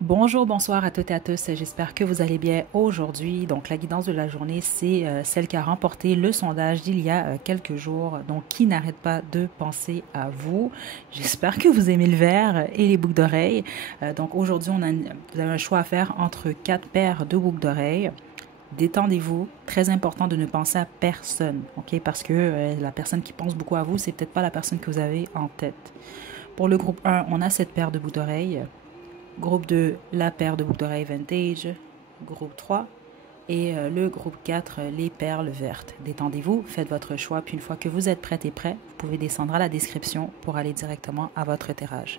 Bonjour, bonsoir à toutes et à tous. J'espère que vous allez bien aujourd'hui. Donc, la guidance de la journée, c'est celle qui a remporté le sondage d'il y a quelques jours. Donc, qui n'arrête pas de penser à vous. J'espère que vous aimez le verre et les boucles d'oreilles. Donc, aujourd'hui, vous avez un choix à faire entre quatre paires de boucles d'oreilles. Détendez-vous. Très important de ne penser à personne, ok? Parce que la personne qui pense beaucoup à vous, c'est peut-être pas la personne que vous avez en tête. Pour le groupe 1, on a cette paire de boucles d'oreilles. Groupe 2, la paire de boucles d'oreilles vintage. Groupe 3 et le groupe 4, les perles vertes. Détendez-vous, faites votre choix, puis une fois que vous êtes prête et prêt, vous pouvez descendre à la description pour aller directement à votre tirage.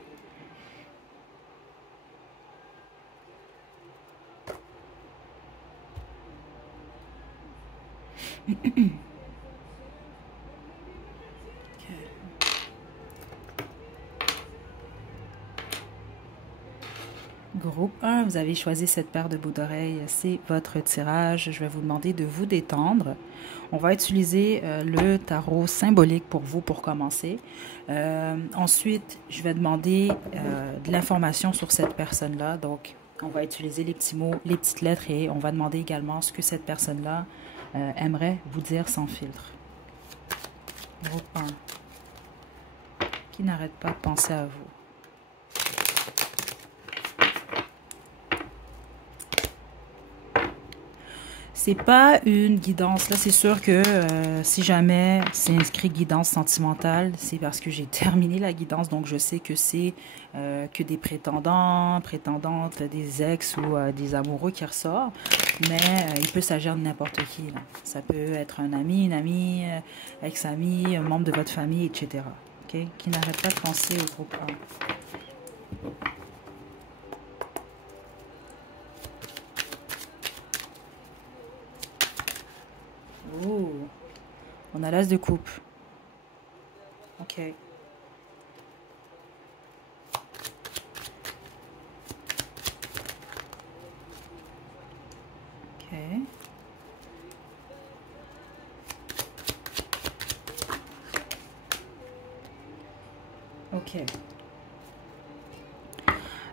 Groupe 1, vous avez choisi cette paire de boucles d'oreilles, c'est votre tirage. Je vais vous demander de vous détendre. On va utiliser le tarot symbolique pour vous pour commencer. Ensuite, je vais demander de l'information sur cette personne-là. Donc, on va utiliser les petits mots, les petites lettres et on va demander également ce que cette personne-là aimerait vous dire sans filtre. Groupe 1, qui n'arrête pas de penser à vous. C'est pas une guidance. Là, c'est sûr que si jamais c'est inscrit guidance sentimentale, c'est parce que j'ai terminé la guidance, donc je sais que c'est que des prétendants, prétendantes, des ex ou des amoureux qui ressortent. Mais il peut s'agir de n'importe qui. Là. Ça peut être un ami, une amie, ex-ami, un membre de votre famille, etc. Okay? Qui n'arrête pas de penser au groupe 1. Oh, on a l'as de coupe. Ok. Ok. Ok.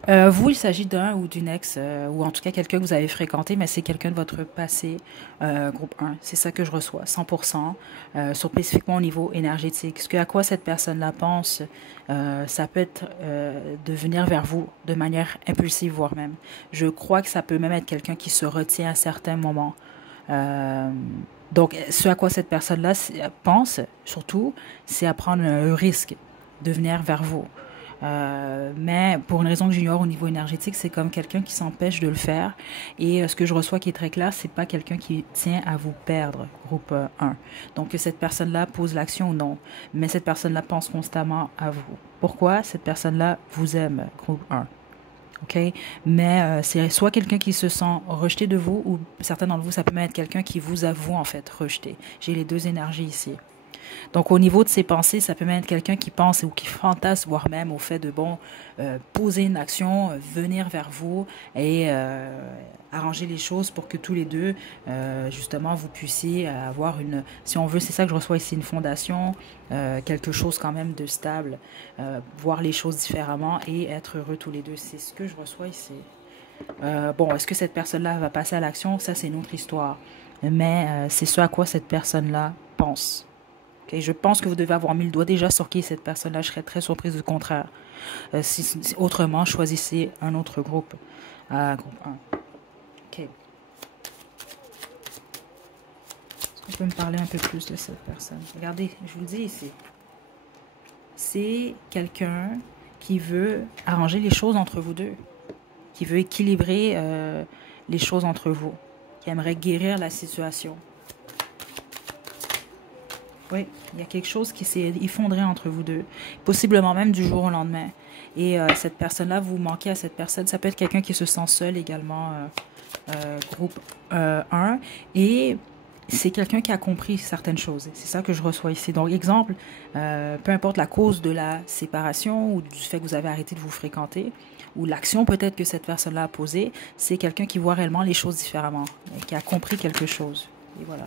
Vous, il s'agit d'un ou d'une ex, ou en tout cas quelqu'un que vous avez fréquenté, mais c'est quelqu'un de votre passé, groupe 1. C'est ça que je reçois, 100%, sur spécifiquement au niveau énergétique. Ce que, à quoi cette personne-là pense, ça peut être de venir vers vous de manière impulsive, voire même. Je crois que ça peut même être quelqu'un qui se retient à certains moments. Euh, donc, ce à quoi cette personne-là pense, surtout, c'est à prendre un risque de venir vers vous. Mais pour une raison que j'ignore au niveau énergétique, c'est comme quelqu'un qui s'empêche de le faire. Et ce que je reçois qui est très clair, c'est pas quelqu'un qui tient à vous perdre, groupe 1. Donc que cette personne-là pose l'action ou non. Mais cette personne-là pense constamment à vous. Pourquoi? Cette personne-là vous aime, groupe 1. OK? Mais c'est soit quelqu'un qui se sent rejeté de vous, ou certains d'entre vous, ça peut même être quelqu'un qui vous avoue en fait rejeté. J'ai les deux énergies ici. Donc, au niveau de ses pensées, ça peut même être quelqu'un qui pense ou qui fantasme, voire même au fait de, bon, poser une action, venir vers vous et arranger les choses pour que tous les deux, justement, vous puissiez avoir une, si on veut, c'est ça que je reçois ici, une fondation, quelque chose quand même de stable, voir les choses différemment et être heureux tous les deux. C'est ce que je reçois ici. Bon, est-ce que cette personne-là va passer à l'action? Ça, c'est une autre histoire. Mais c'est ce à quoi cette personne-là pense. Okay, je pense que vous devez avoir mis le doigt déjà sur qui est cette personne-là. Je serais très surprise du contraire. Si autrement, choisissez un autre groupe. Groupe 1. OK. Est-ce qu'on peut me parler un peu plus de cette personne? Regardez, je vous le dis ici. C'est quelqu'un qui veut arranger les choses entre vous deux. Qui veut équilibrer les choses entre vous. Qui aimerait guérir la situation. Oui, il y a quelque chose qui s'est effondré entre vous deux, possiblement même du jour au lendemain. Et cette personne-là, vous manquez à cette personne. Ça peut être quelqu'un qui se sent seul également, groupe 1. Et c'est quelqu'un qui a compris certaines choses. C'est ça que je reçois ici. Donc, exemple, peu importe la cause de la séparation ou du fait que vous avez arrêté de vous fréquenter, ou l'action peut-être que cette personne-là a posée, c'est quelqu'un qui voit réellement les choses différemment, qui a compris quelque chose. Et voilà.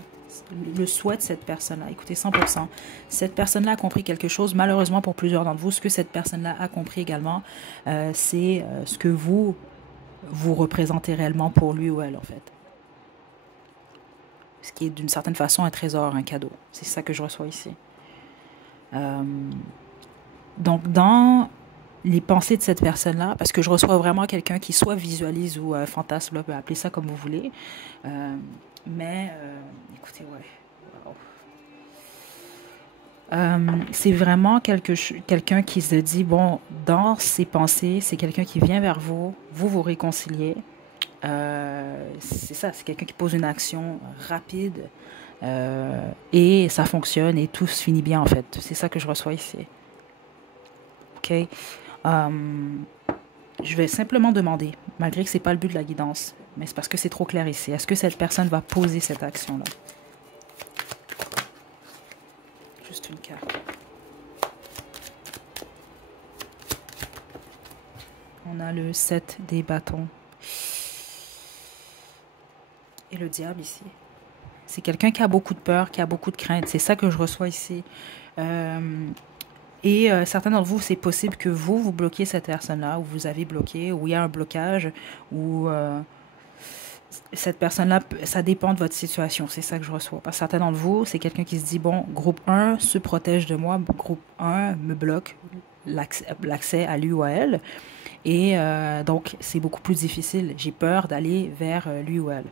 Le souhait de cette personne-là. Écoutez, 100%. Cette personne-là a compris quelque chose. Malheureusement, pour plusieurs d'entre vous, ce que cette personne-là a compris également, c'est ce que vous vous représentez réellement pour lui ou elle, en fait. Ce qui est d'une certaine façon un trésor, un cadeau. C'est ça que je reçois ici. Euh, donc, dans les pensées de cette personne-là, parce que je reçois vraiment quelqu'un qui soit visualise ou fantasme, là, appelez ça comme vous voulez. Euh, Écoutez, ouais. Wow. C'est vraiment quelqu'un qui se dit, bon, dans ses pensées, c'est quelqu'un qui vient vers vous, vous vous réconciliez. C'est ça, c'est quelqu'un qui pose une action rapide et ça fonctionne et tout se finit bien en fait. C'est ça que je reçois ici. OK? Je vais simplement demander, malgré que ce n'est pas le but de la guidance, mais c'est parce que c'est trop clair ici. Est-ce que cette personne va poser cette action-là? Juste une carte. On a le 7 des bâtons. Et le diable ici. C'est quelqu'un qui a beaucoup de peur, qui a beaucoup de crainte. C'est ça que je reçois ici. Certains d'entre vous, c'est possible que vous bloquiez cette personne-là, ou vous avez bloqué, ou il y a un blocage, ou cette personne-là, ça dépend de votre situation. C'est ça que je reçois. Parce que certains d'entre vous, c'est quelqu'un qui se dit, bon, groupe 1 se protège de moi, groupe 1 me bloque l'accès à lui ou à elle. Et donc, c'est beaucoup plus difficile. J'ai peur d'aller vers lui ou elle.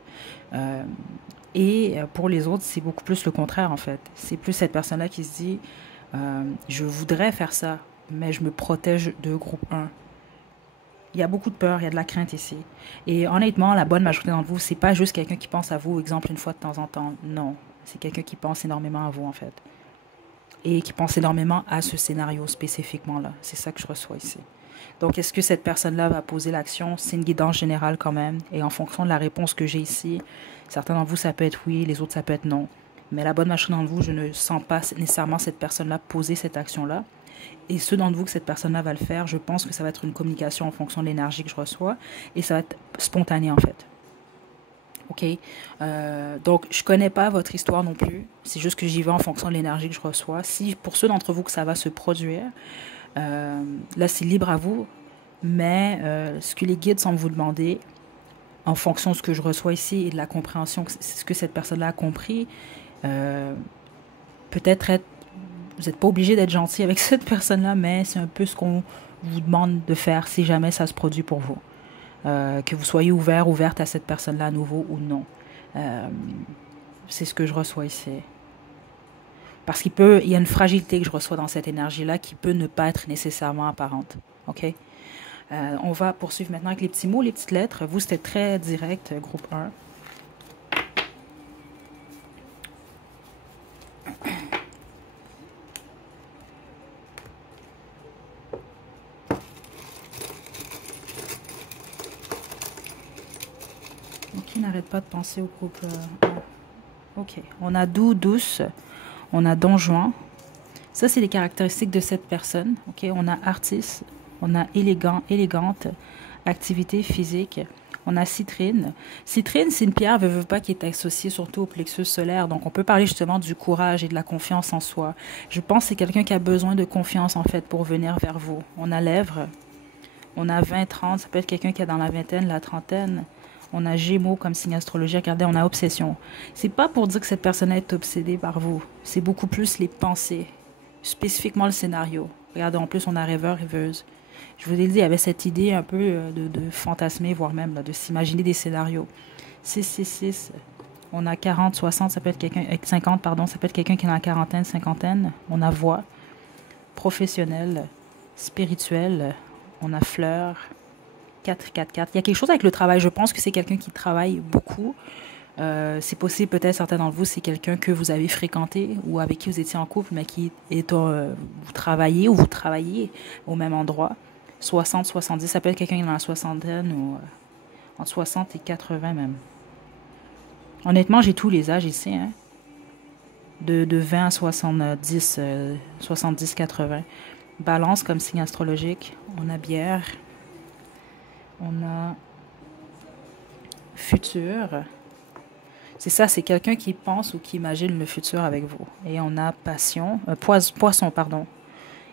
Pour les autres, c'est beaucoup plus le contraire, en fait. C'est plus cette personne-là qui se dit, je voudrais faire ça, mais je me protège de groupe 1. Il y a beaucoup de peur, il y a de la crainte ici. Et honnêtement, la bonne majorité d'entre vous, c'est pas juste quelqu'un qui pense à vous, exemple, une fois de temps en temps. Non, c'est quelqu'un qui pense énormément à vous, en fait. Et qui pense énormément à ce scénario spécifiquement là. C'est ça que je reçois ici. Donc, est-ce que cette personne-là va poser l'action? C'est une guidance générale quand même. Et en fonction de la réponse que j'ai ici, certains d'entre vous, ça peut être oui, les autres, ça peut être non. Mais la bonne majorité d'entre vous, je ne sens pas nécessairement cette personne-là poser cette action-là. Et ceux d'entre vous que cette personne-là va le faire, je pense que ça va être une communication en fonction de l'énergie que je reçois. Et ça va être spontané, en fait. OK? Donc, je connais pas votre histoire non plus. C'est juste que j'y vais en fonction de l'énergie que je reçois. Si pour ceux d'entre vous que ça va se produire, là, c'est libre à vous. Mais ce que les guides semblent vous demander, en fonction de ce que je reçois ici et de la compréhension, ce que cette personne-là a compris, peut-être être, vous n'êtes pas obligé d'être gentil avec cette personne-là, mais c'est un peu ce qu'on vous demande de faire si jamais ça se produit pour vous. Que vous soyez ouverte à cette personne-là à nouveau ou non. C'est ce que je reçois ici. Parce il y a une fragilité que je reçois dans cette énergie-là qui peut ne pas être nécessairement apparente. OK? On va poursuivre maintenant avec les petits mots, les petites lettres. Vous, c'était très direct, groupe 1. Qui n'arrête pas de penser au groupe 1. OK. On a doux, douce. On a don juan. Ça, c'est les caractéristiques de cette personne. OK. On a artiste. On a élégant, élégante. Activité physique. On a citrine. Citrine, c'est une pierre, veut pas, qui est associée surtout au plexus solaire. Donc, on peut parler justement du courage et de la confiance en soi. Je pense que c'est quelqu'un qui a besoin de confiance, en fait, pour venir vers vous. On a lèvres. On a 20, 30. Ça peut être quelqu'un qui est dans la vingtaine, la trentaine. On a Gémeaux comme signe astrologique. Regardez, on a obsession. C'est pas pour dire que cette personne est obsédée par vous. C'est beaucoup plus les pensées. Spécifiquement le scénario. Regardez, en plus, on a rêveur, rêveuse. Je vous ai dit, il y avait cette idée un peu de fantasmer, voire même là, de s'imaginer des scénarios. 6, 6, 6. On a 40, 60, ça peut être quelqu'un... 50, pardon, ça peut être quelqu'un qui est dans la quarantaine, cinquantaine. On a voix. Professionnel. Spirituel. On a fleur. 4, 4, 4. Il y a quelque chose avec le travail. Je pense que c'est quelqu'un qui travaille beaucoup. C'est possible, peut-être, certains d'entre vous, c'est quelqu'un que vous avez fréquenté ou avec qui vous étiez en couple, mais qui est vous travaillez ou vous travaillez au même endroit. 60, 70, ça peut être quelqu'un qui est dans la soixantaine ou entre 60 et 80 même. Honnêtement, j'ai tous les âges ici, hein. De 20 à 70, 70, 80. Balance comme signe astrologique. On a bière. On a futur. C'est ça, c'est quelqu'un qui pense ou qui imagine le futur avec vous. Et on a passion, poisson, pardon,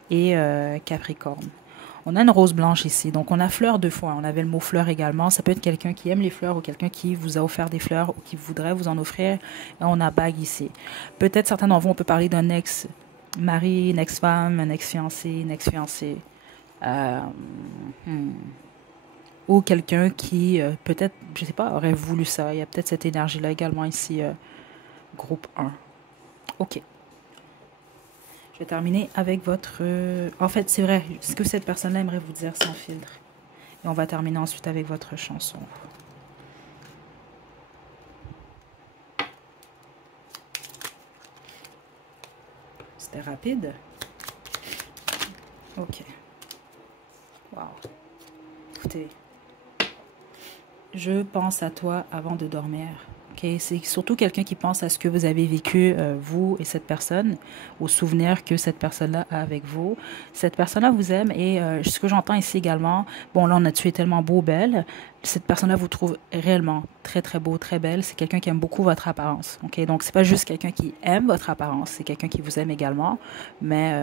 et Capricorne. On a une rose blanche ici. Donc, on a fleur deux fois. On avait le mot fleur également. Ça peut être quelqu'un qui aime les fleurs ou quelqu'un qui vous a offert des fleurs ou qui voudrait vous en offrir. Et on a bague ici. Peut-être certains d'entre vous, on peut parler d'un ex-mari, une ex-femme, un ex-fiancé, une ex-fiancée. Euh, hmm. Ou quelqu'un qui, peut-être, je sais pas, aurait voulu ça. Il y a peut-être cette énergie-là également ici, groupe un. OK. Je vais terminer avec votre... En fait, c'est vrai, ce que cette personne-là aimerait vous dire sans filtre. Et on va terminer ensuite avec votre chanson. C'était rapide. OK. Wow. Écoutez, je pense à toi avant de dormir. Okay? C'est surtout quelqu'un qui pense à ce que vous avez vécu, vous et cette personne, aux souvenirs que cette personne-là a avec vous. Cette personne-là vous aime et ce que j'entends ici également, bon là on a tué tellement beau, belle, cette personne-là vous trouve réellement très très beau, très belle. C'est quelqu'un qui aime beaucoup votre apparence. Okay? Donc c'est pas juste quelqu'un qui aime votre apparence, c'est quelqu'un qui vous aime également, mais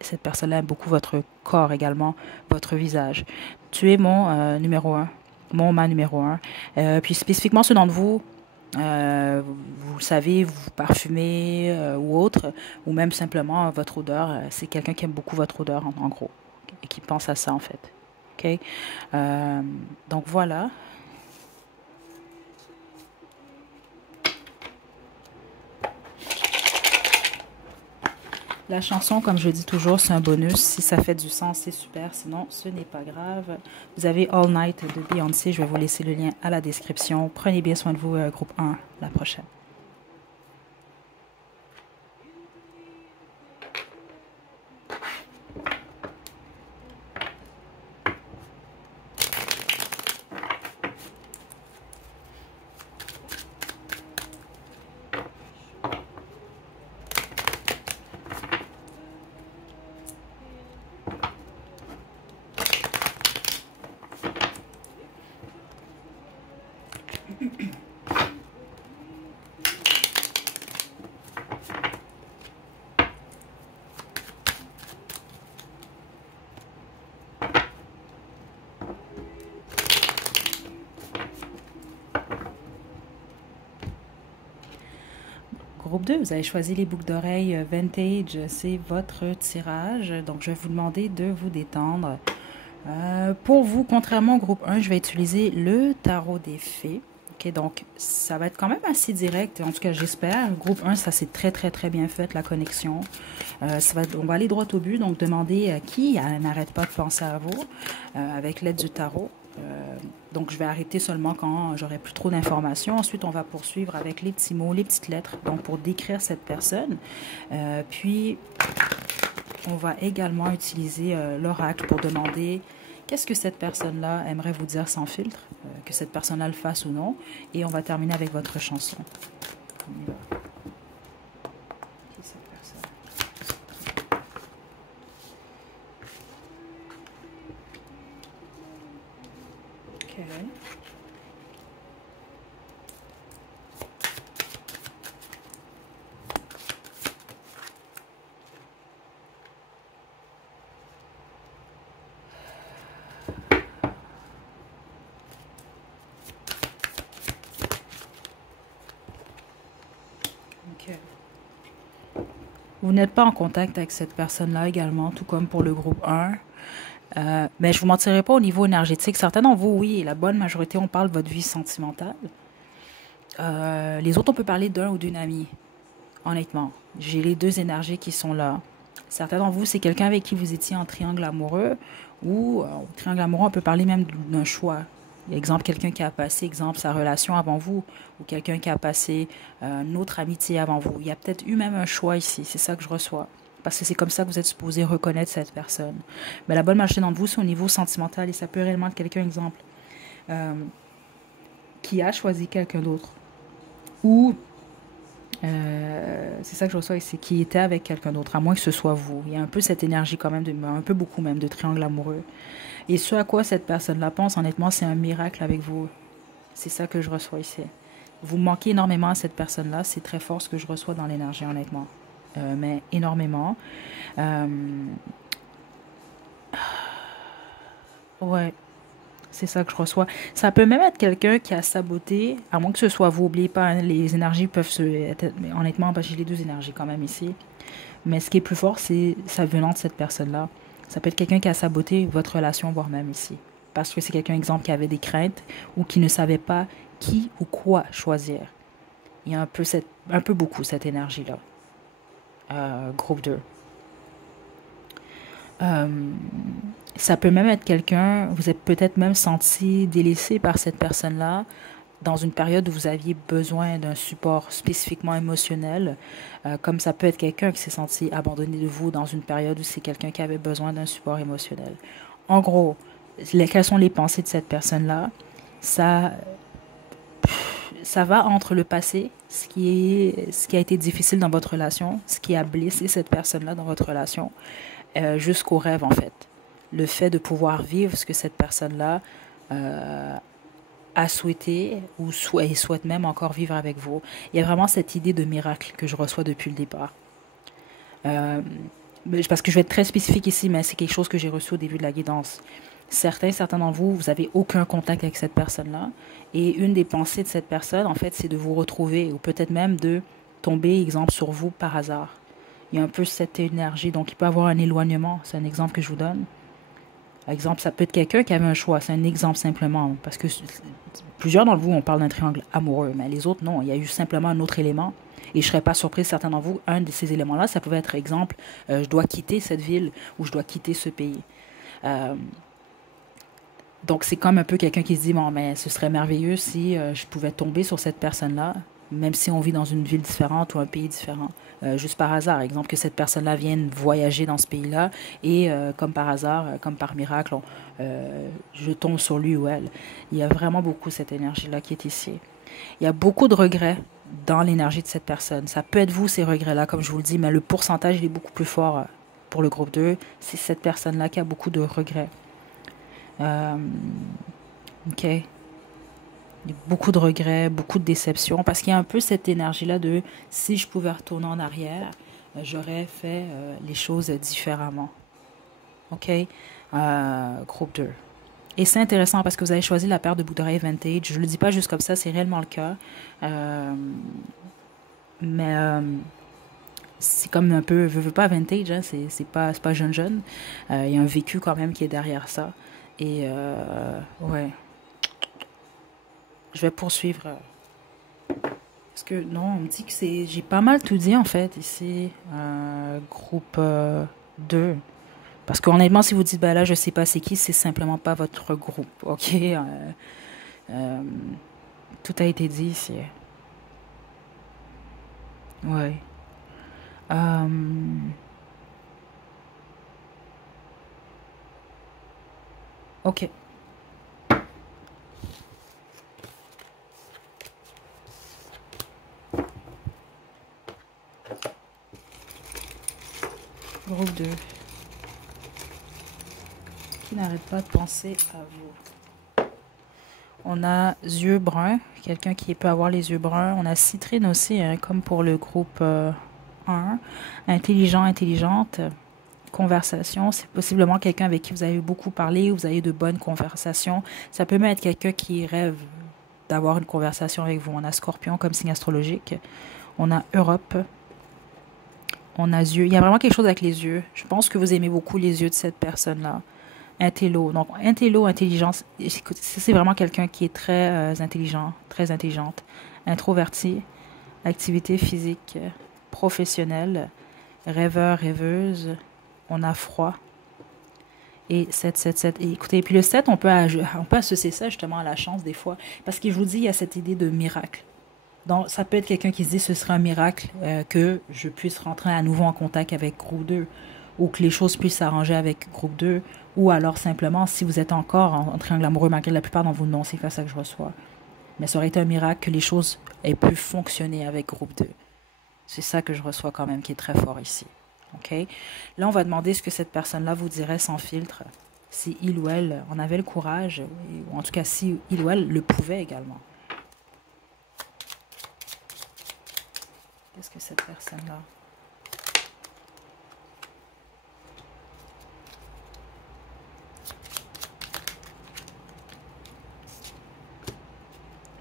cette personne-là aime beaucoup votre corps également, votre visage. Tu es mon numéro un, mon ma numéro un. Puis spécifiquement ceux d'entre vous, vous le savez, vous parfumez ou autre, ou même simplement votre odeur, c'est quelqu'un qui aime beaucoup votre odeur en gros, et qui pense à ça en fait. OK? Donc voilà. La chanson, comme je dis toujours, c'est un bonus. Si ça fait du sens, c'est super. Sinon, ce n'est pas grave. Vous avez All Night de Beyoncé. Je vais vous laisser le lien à la description. Prenez bien soin de vous, groupe 1, la prochaine. Groupe 2, vous avez choisi les boucles d'oreilles vintage, c'est votre tirage. Donc, je vais vous demander de vous détendre. Pour vous, contrairement au groupe 1, je vais utiliser le tarot des fées. Ok, donc, ça va être quand même assez direct, en tout cas, j'espère. Groupe 1, ça c'est très, très, très bien fait, la connexion. On va aller droit au but, donc demander qui n'arrête pas de penser à vous avec l'aide du tarot. Donc, je vais arrêter seulement quand j'aurai plus trop d'informations. Ensuite, on va poursuivre avec les petits mots, les petites lettres, donc pour décrire cette personne. Puis, on va également utiliser l'oracle pour demander qu'est-ce que cette personne-là aimerait vous dire sans filtre, que cette personne-là le fasse ou non. Et on va terminer avec votre chanson. On y va. Qui est cette personne? Ok. Ok. Vous n'êtes pas en contact avec cette personne-là également, tout comme pour le groupe 1. Mais je ne vous mentirai pas au niveau énergétique. Certains d'entre vous, oui, et la bonne majorité, on parle de votre vie sentimentale. Les autres, on peut parler d'un ou d'une amie. Honnêtement, j'ai les deux énergies qui sont là. Certains d'entre vous, c'est quelqu'un avec qui vous étiez en triangle amoureux ou triangle amoureux, on peut parler même d'un choix. Exemple, quelqu'un qui a passé, exemple, sa relation avant vous ou quelqu'un qui a passé une autre amitié avant vous. Il y a peut-être eu même un choix ici. C'est ça que je reçois. Parce que c'est comme ça que vous êtes supposé reconnaître cette personne. Mais la bonne majorité d'entre vous, c'est au niveau sentimental et ça peut réellement être quelqu'un, exemple, qui a choisi quelqu'un d'autre. Ou c'est ça que je reçois ici, qui était avec quelqu'un d'autre, à moins que ce soit vous. Il y a un peu cette énergie quand même, un peu beaucoup même, de triangle amoureux. Et ce à quoi cette personne-là pense, honnêtement, c'est un miracle avec vous. C'est ça que je reçois ici. Vous manquez énormément à cette personne-là, c'est très fort ce que je reçois dans l'énergie, honnêtement. Mais énormément. Euh, Ouais, c'est ça que je reçois. Ça peut même être quelqu'un qui a saboté, à moins que ce soit vous. Oubliez pas, hein, les énergies peuvent se... mais honnêtement, bah, j'ai les deux énergies quand même ici. Mais ce qui est plus fort, c'est ça venant de cette personne-là. Ça peut être quelqu'un qui a saboté votre relation, voire même ici. Parce que c'est quelqu'un, exemple, qui avait des craintes ou qui ne savait pas qui ou quoi choisir. Il y a un peu beaucoup cette énergie-là. Groupe 2. Euh, Ça peut même être quelqu'un, vous êtes peut-être même senti délaissé par cette personne-là dans une période où vous aviez besoin d'un support spécifiquement émotionnel, comme ça peut être quelqu'un qui s'est senti abandonné de vous dans une période où c'est quelqu'un qui avait besoin d'un support émotionnel. En gros, quelles sont les pensées de cette personne-là? Ça, ça va entre le passé, ce qui a été difficile dans votre relation, ce qui a blessé cette personne-là dans votre relation, jusqu'au rêve en fait. Le fait de pouvoir vivre ce que cette personne-là a souhaité ou souhaite même encore vivre avec vous. Il y a vraiment cette idée de miracle que je reçois depuis le départ. Euh, Parce que je vais être très spécifique ici, mais c'est quelque chose que j'ai reçu au début de la guidance. Certains d'entre vous, vous avez aucun contact avec cette personne-là. Et une des pensées de cette personne, en fait, c'est de vous retrouver ou peut-être même de tomber, exemple, sur vous par hasard. Il y a un peu cette énergie, donc il peut y avoir un éloignement. C'est un exemple que je vous donne. Par exemple, ça peut être quelqu'un qui avait un choix. C'est un exemple simplement. Parce que plusieurs d'entre vous, on parle d'un triangle amoureux, mais les autres, non. Il y a eu simplement un autre élément. Et je ne serais pas surprise, certains d'entre vous, un de ces éléments-là, ça pouvait être, exemple, je dois quitter cette ville ou je dois quitter ce pays. Euh, donc, c'est comme un peu quelqu'un qui se dit, bon, mais ce serait merveilleux si je pouvais tomber sur cette personne-là, même si on vit dans une ville différente ou un pays différent, juste par hasard. Exemple, que cette personne-là vienne voyager dans ce pays-là et comme par hasard, comme par miracle, je tombe sur lui ou elle. Il y a vraiment beaucoup cette énergie-là qui est ici. Il y a beaucoup de regrets dans l'énergie de cette personne. Ça peut être vous, ces regrets-là, comme je vous le dis, mais le pourcentage, il est beaucoup plus fort pour le groupe 2. C'est cette personne-là qui a beaucoup de regrets. Euh, OK. Il y a beaucoup de regrets, beaucoup de déceptions, parce qu'il y a un peu cette énergie-là de si je pouvais retourner en arrière, j'aurais fait les choses différemment. OK? Groupe 2. Et c'est intéressant parce que vous avez choisi la paire de boucles d'oreilles vintage. Je ne le dis pas juste comme ça, c'est réellement le cas. Euh, mais c'est comme un peu, je veux pas vintage, hein, c'est pas jeune jeune. Il y a un vécu quand même qui est derrière ça. Et ouais, je vais poursuivre. Parce que non, on me dit que c'est. J'ai pas mal tout dit en fait ici. Groupe 2. Parce qu'honnêtement, si vous dites, bah là, je sais pas c'est qui, c'est simplement pas votre groupe. Ok? Euh, Tout a été dit ici. Ouais. Euh, ok. Groupe 2. Qui n'arrête pas de penser à vous. On a yeux bruns, quelqu'un qui peut avoir les yeux bruns. On a citrine aussi, hein, comme pour le groupe 1. Intelligent, intelligente. Conversation, c'est possiblement quelqu'un avec qui vous avez beaucoup parlé, vous avez de bonnes conversations. Ça peut même être quelqu'un qui rêve d'avoir une conversation avec vous. On a Scorpion comme signe astrologique. On a Europe. On a yeux. Il y a vraiment quelque chose avec les yeux. Je pense que vous aimez beaucoup les yeux de cette personne-là. Intello. Donc, intello, intelligence. C'est vraiment quelqu'un qui est très intelligent, très intelligente. Introverti. Activité physique, professionnelle. Rêveur, rêveuse. On a froid. Et 7 7 7. Et écoutez, puis le 7 on peut associer ça justement à la chance des fois. Parce que je vous dis, il y a cette idée de miracle. Donc, ça peut être quelqu'un qui se dit ce serait un miracle que je puisse rentrer à nouveau en contact avec groupe 2 ou que les choses puissent s'arranger avec groupe 2 ou alors simplement si vous êtes encore en triangle amoureux, malgré la plupart d'entre vous non, c'est pas ça que je reçois. Mais ça aurait été un miracle que les choses aient pu fonctionner avec groupe 2. C'est ça que je reçois quand même qui est très fort ici. OK? Là, on va demander ce que cette personne-là vous dirait sans filtre, si il ou elle en avait le courage, ou en tout cas si il ou elle le pouvait également. Qu'est-ce que cette personne-là?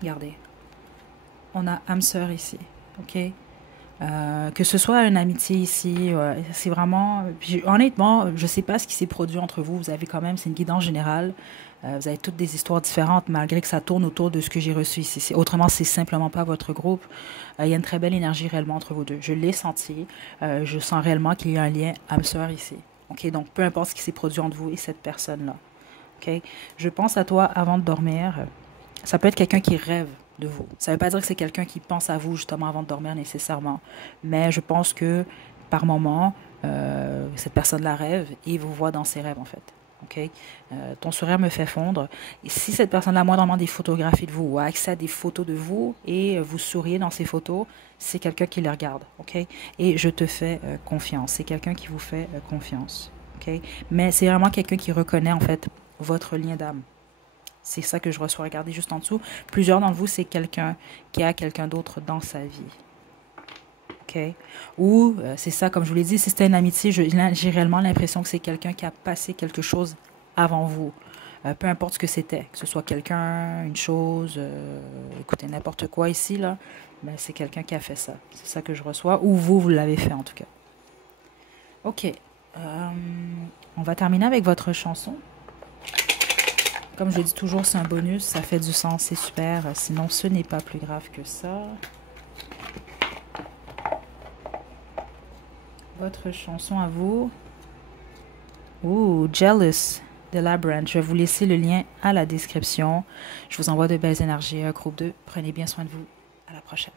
Regardez. On a âme sœur ici. OK? Que ce soit une amitié ici, c'est vraiment... honnêtement, je ne sais pas ce qui s'est produit entre vous. Vous avez quand même, c'est une guidance générale. Vous avez toutes des histoires différentes, malgré que ça tourne autour de ce que j'ai reçu ici. Autrement, c'est simplement pas votre groupe. Il y a une très belle énergie réellement entre vous deux. Je l'ai senti. Je sens réellement qu'il y a un lien âme-sœur ici. OK? Donc, peu importe ce qui s'est produit entre vous et cette personne-là. OK? Je pense à toi avant de dormir. Ça peut être quelqu'un qui rêve de vous. Ça ne veut pas dire que c'est quelqu'un qui pense à vous justement avant de dormir nécessairement. Mais je pense que par moment, cette personne-là rêve et vous voit dans ses rêves en fait. OK? Ton sourire me fait fondre. Et si cette personne-là a moindrement des photographies de vous ou a accès à des photos de vous et vous souriez dans ces photos, c'est quelqu'un qui les regarde. OK? Et je te fais confiance. C'est quelqu'un qui vous fait confiance. OK? Mais c'est vraiment quelqu'un qui reconnaît en fait votre lien d'âme. C'est ça que je reçois. Regardez juste en dessous. Plusieurs d'entre vous, c'est quelqu'un qui a quelqu'un d'autre dans sa vie. OK? Ou, c'est ça, comme je vous l'ai dit, si c'était une amitié, j'ai réellement l'impression que c'est quelqu'un qui a passé quelque chose avant vous. Peu importe ce que c'était. Que ce soit quelqu'un, une chose, écoutez, n'importe quoi ici, là. Mais c'est quelqu'un qui a fait ça. C'est ça que je reçois. Ou vous l'avez fait, en tout cas. OK. On va terminer avec votre chanson. Comme je le dis toujours, c'est un bonus, ça fait du sens, c'est super. Sinon, ce n'est pas plus grave que ça. Votre chanson à vous. Ouh, Jealous de Labyrinth. Je vais vous laisser le lien à la description. Je vous envoie de belles énergies. Groupe 2, prenez bien soin de vous. À la prochaine.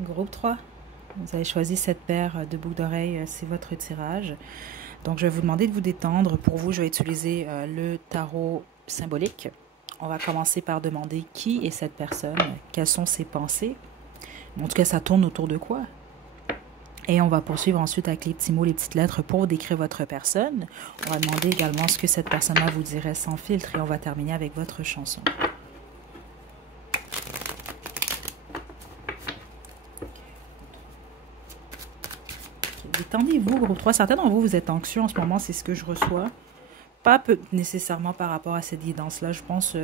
Groupe 3, vous avez choisi cette paire de boucles d'oreilles, c'est votre tirage. Donc, je vais vous demander de vous détendre. Pour vous, je vais utiliser le tarot symbolique. On va commencer par demander qui est cette personne, quelles sont ses pensées. En tout cas, ça tourne autour de quoi? Et on va poursuivre ensuite avec les petits mots, les petites lettres pour décrire votre personne. On va demander également ce que cette personne-là vous dirait sans filtre et on va terminer avec votre chanson. Détendez-vous, groupe 3. Certains d'entre vous, vous êtes anxieux en ce moment, c'est ce que je reçois. Pas nécessairement par rapport à cette guidance-là. Je pense